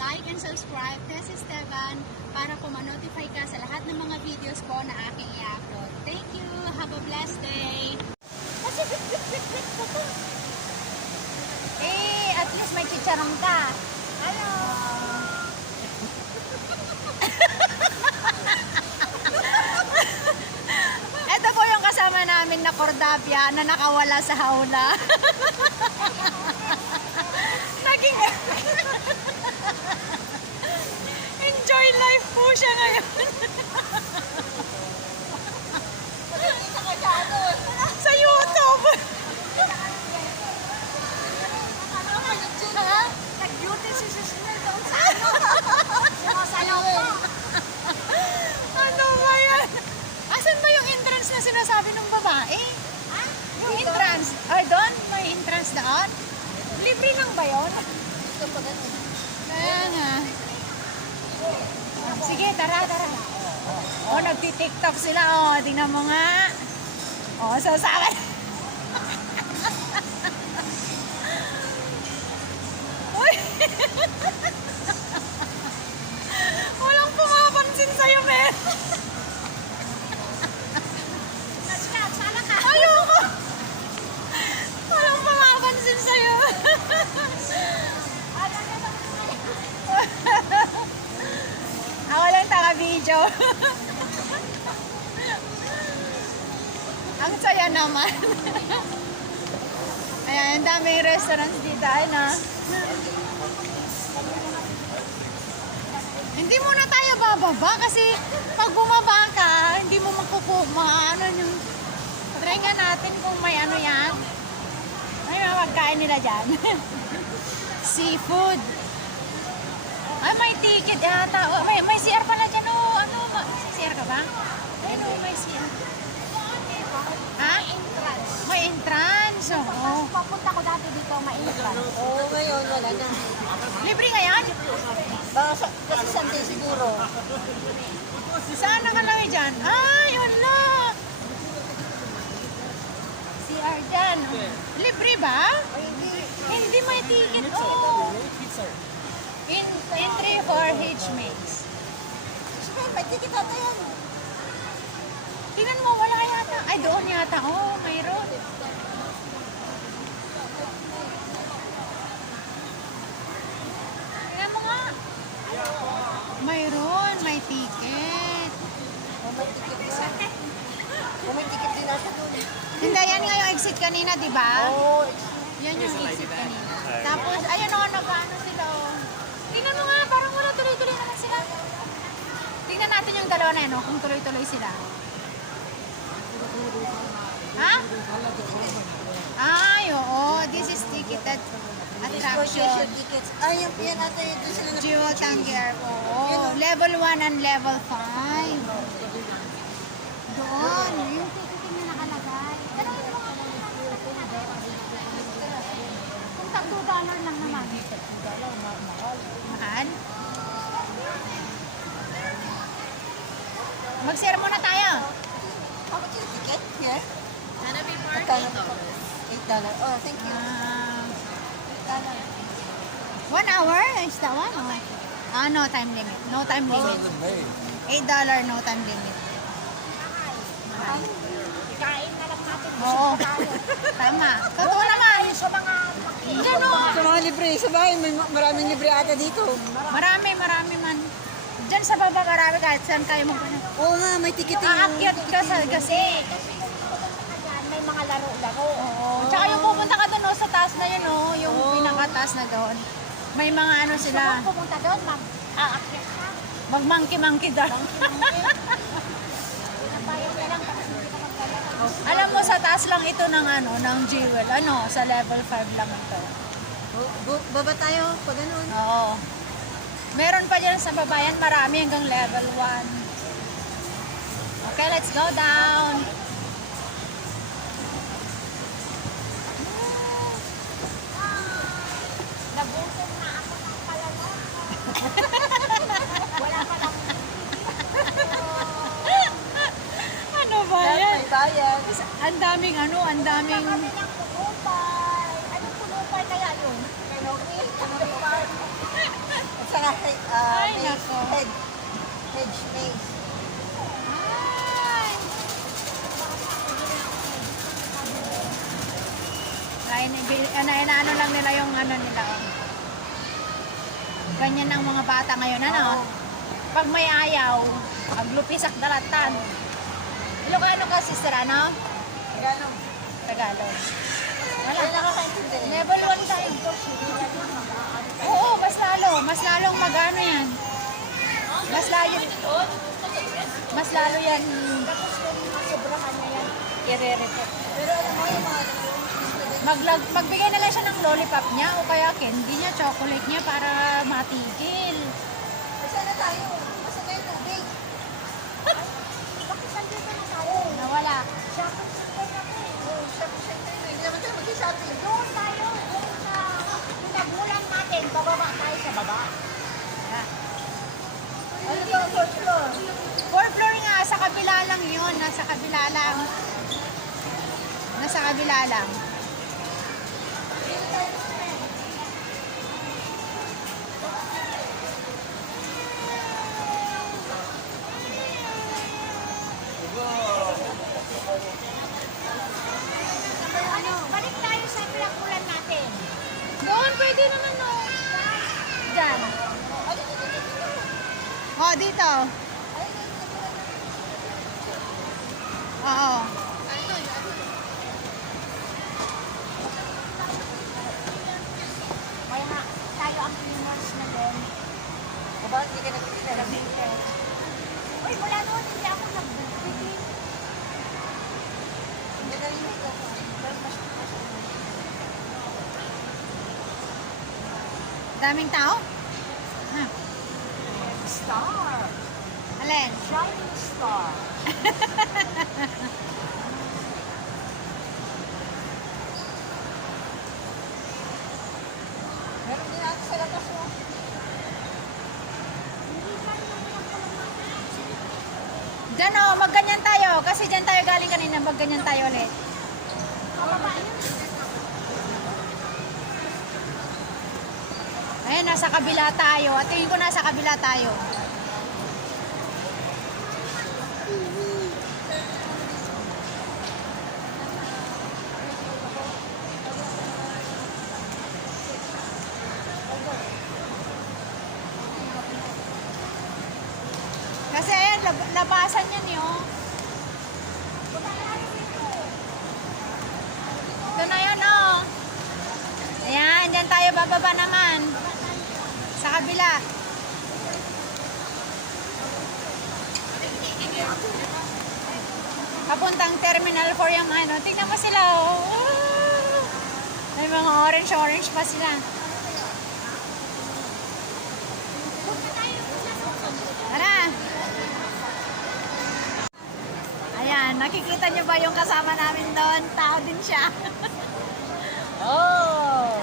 like and subscribe, Tess Esteban, para po ma-notify ka sa lahat ng mga videos ko na aking i-upload. Thank you! Have a blessed day! Kasi bit ko to. At least may chicharon ka. Hello! Ito po yung kasama namin na Cordapia na nakawala sa hawla. Naging enjoy life po siya ngayon. Sa YouTube. Nag-beauty si Sister doon sa ano. Sa loob. Ano ba yan? Asan ba yung entrance na sinasabi ng babae? Ha? Yung entrance. Or doon? May entrance doon? Libre lang ba yun? Kaya nga. Sige, tara. Oh, nagti-tiktok sila. Oh, tingnan mo nga. Oh, sasabi. Uy! Walang pumapansin sa'yo, men. Sana ka. Ayoko! Walang pumapansin sa'yo. Ako lang taka-video. Ang saya naman. Ayan, ang daming restaurants dito. Ano? Hindi muna tayo bababa kasi pag bumaba ka, hindi mo maano yung... Try nga natin kung may ano yan. May mga pagkain nila dyan. Seafood. Ay, may ticket yata. Oh, may CR pala dyan. Oh, ano? May CR ka ba? Ayun, oh, may CR. Ha? May entrance. Oo. Papunta ko dati dito, mainit. Oo, ngayon wala na. Libre nga yan? Kasi Sunday siguro. Saan nakalagay dyan? Ay, wala. CR dyan. Libre ba? Hindi may ticket. Oh. Entry for H-Mates. Sige, may ticket ata yan. Tingnan mo, wala yata. Ay, doon yata. Oh, mayroon. Tingnan mo nga. Mayroon, may ticket. Kung may ticket din nasa doon. Hindi, yan nga yung exit kanina, di ba? Oo. Yan yung exit kanina. Tapos, ayun o, nagpaano sila o. Tingnan mo nga, parang wala tuloy-tuloy naman sila. Tingnan natin yung dalawa na yan o, kung tuloy-tuloy sila. Ha? Ay, oo. This is ticketed attraction. Tickets. Ay, yan ata yun. Doon sila na. Jewel Tangier po. Oh, level 1 and level 5. Doon. Yung ticketing na nakalagay. Tanongin mo nga kung kung tag $2 lang naman. Mahal? Mag-share muna tayo. How much is the ticket here? Sana be for $8. Oh, thank you. 1 hour? Is that one? Oh. No time limit. No time limit. $8, no time limit. Kain na lang natin. Oo. Tama. Totoo naman. Sa mga Diyan o. Sa mga libre, sa bahay, may maraming libre ata dito. Marami man. Diyan sa baba marami kahit saan tayo magpunta. Oo nga, may ticket Aakyat ka kasi. may mga laro-laro. Oo. Tsaka yung pupunta ka doon sa taas na yun yung pinakataas na doon. May mga ano sila. Kung pumunta doon, mag-aakyat ka. Mag-monkey daw. Nabayad na lang tapos hindi ka maglalaro. Alam mo sa taas lang ito ng ng Jewel. Sa level 5 lang ito. Baba tayo, pag ganun. Oo. Meron pa dyan sa babayan, marami hanggang level 1. Okay, let's go down. Nabutom na ako ng palalo. Wala pa lang. Ano ba yan? May bayan. Ang daming ang daming... Kami ng punupay. Anong punupay kaya yun? Canopy? Canopy Park. At saka, Hedge maze. Ay! Ay, inaano lang nila yung ano nila. Oh. Ganyan ang mga bata ngayon, ano? Pag may ayaw, aglupisak dalatan. Ilocano ka, sister, ano? Tagalog. Tagalog. Wala. Ay, nakakaintindi. Level 1 tayo. Oo, mas lalong magano yan. Mas lalo yan. Sobrahan niya yan. I-re-report. Pero alam mo, yung mga Magbigay na lang siya ng lollipop niya o kaya candy niya, chocolate niya para matigil. Saan na tayo? Masa na yung tubig? Bakit nandito na tayo? Nawala. Shopping center na to eh. Oh, shopping center. Hindi naman tayo mag-shopping. Doon tayo, doon sa pinagulan natin, bababa tayo sa baba. Ah. Ano to? Fourth floor. Fourth floor nga, sa kabila lang yun. Nasa kabila lang. Nasa kabila lang. Balik tayo sa pinagulan natin. Doon, pwede naman no. Diyan. Oh, dito. Oo. Kaya tayo ang cleaners na doon. Aba, hindi ka nagpipila. Uy, mula noon hindi ako nag-clean. Hindi na rin ako. Daming tao? Ha? Star. Alin? Shining star. Meron din natin sa labas mo. Diyan o, magganyan tayo. Kasi diyan tayo galing kanina, magganyan tayo ulit. Kababa yun. Ayun, nasa kabila tayo. At tingin ko nasa kabila tayo. Kasi ayun, labasan yan yun. Ito na yan oh. Ayan, dyan tayo bababa naman. Sa kabila. Papuntang Terminal 4 yung ano. Tignan mo sila oh. May mga orange pa sila. Tara. Ayan, nakikita niyo ba yung kasama namin doon? Tao din siya. Oh!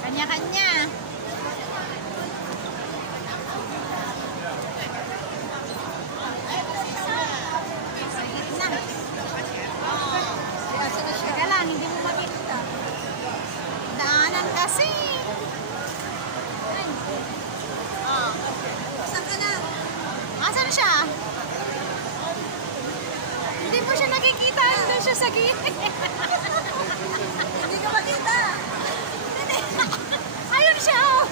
Kanya-kanya. Na. Teka lang, hindi mo makikita. Daanan kasi. Saan ka na? Asan siya? Hindi mo siya nakikita. Andun siya sa gilid. Hindi ka makita. Ayun siya oh.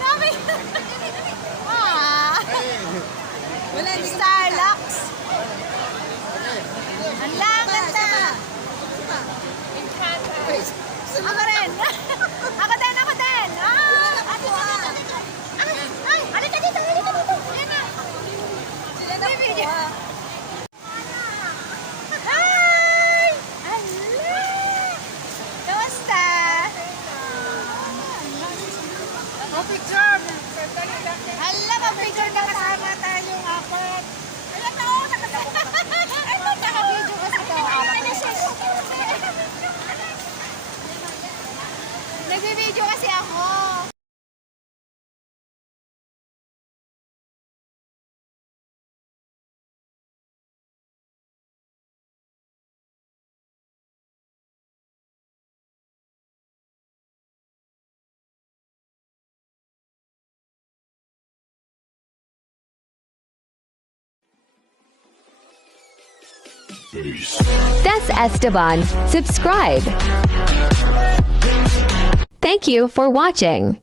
Grabe. Ah. Wala, hindi ka Starlux. Ang lang, makita. ganda. Ako rin. Ako din. Ah. Ay, halika dito. Ayan na. Sila na Video. kuha. Hi! Hello! Kamusta? Picture! Hala, mag-picture na kasama tayong apat. Ayan na, oh, ay, naka-video kasi ito. Nag-video kasi ako. Des Esteban. Subscribe. Thank you for watching.